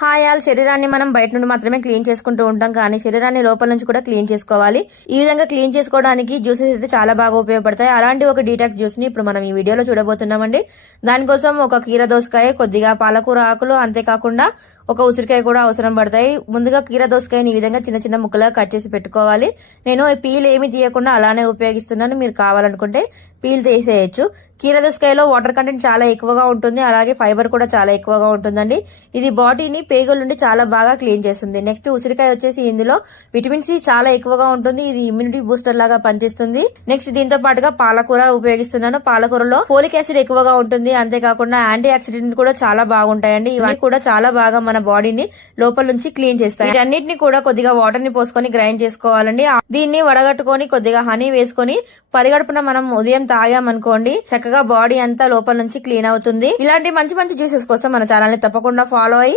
Hi all, శరీరాన్ని మనం బయట నుండి మాత్రమే క్లీన్ చేసుకుంటూ ఉంటాం, కానీ శరీరాన్ని లోపల నుంచి కూడా క్లీన్ చేసుకోవాలి. ఈ విధంగా క్లీన్ చేసుకోవడానికి జ్యూసెస్ అయితే చాలా బాగా ఉపయోగపడతాయి. అలాంటి ఒక డీటాక్స్ జ్యూస్ ని ఇప్పుడు మనం ఈ వీడియోలో చూడబోతున్నామండి. దానికోసం ఒక కీర దోసకాయ, కొద్దిగా పాలకూర ఆకులు, అంతేకాకుండా ఒక ఉసిరికాయ కూడా అవసరం పడతాయి. ముందుగా కీర దోసకాయని ఈ విధంగా చిన్న చిన్న ముక్కలుగా కట్ చేసి పెట్టుకోవాలి. నేను పీల్ ఏమి తీయకుండా అలానే ఉపయోగిస్తున్నాను. మీరు కావాలనుకుంటే పీల్ తీసేయచ్చు. కీర దోసకాయలో వాటర్ కంటెంట్ చాలా ఎక్కువగా ఉంటుంది, అలాగే ఫైబర్ కూడా చాలా ఎక్కువగా ఉంటుందండి. ఇది బాడీని పేగుల నుండి చాలా బాగా క్లీన్ చేస్తుంది. నెక్స్ట్ ఉసిరికాయ వచ్చేసి ఇందులో విటమిన్ సి చాలా ఎక్కువగా ఉంటుంది. ఇది ఇమ్యూనిటీ బూస్టర్ లాగా పనిచేస్తుంది. నెక్స్ట్ దీంతో పాటుగా పాలకూర ఉపయోగిస్తున్నాను. పాలకూరలో ఫోలిక్ యాసిడ్ ఎక్కువగా ఉంటుంది, అంతేకాకుండా యాంటీ ఆక్సిడెంట్ కూడా చాలా బాగుంటాయండి. ఇవన్నీ కూడా చాలా బాగా మన బాడీని లోపల నుంచి క్లీన్ చేస్తాయి. వీటన్నిటిని కూడా కొద్దిగా వాటర్ ని పోసుకొని గ్రైండ్ చేసుకోవాలండి. దీన్ని వడగట్టుకొని కొద్దిగా హనీ వేసుకొని పరిగడుపున మనం ఉదయం తాగామనుకోండి, చక్కగా బాడీ అంతా లోపల నుంచి క్లీన్ అవుతుంది. ఇలాంటి మంచి మంచి జ్యూసెస్ కోసం మన ఛానల్ ని తప్పకుండా ఫాలో అయ్యి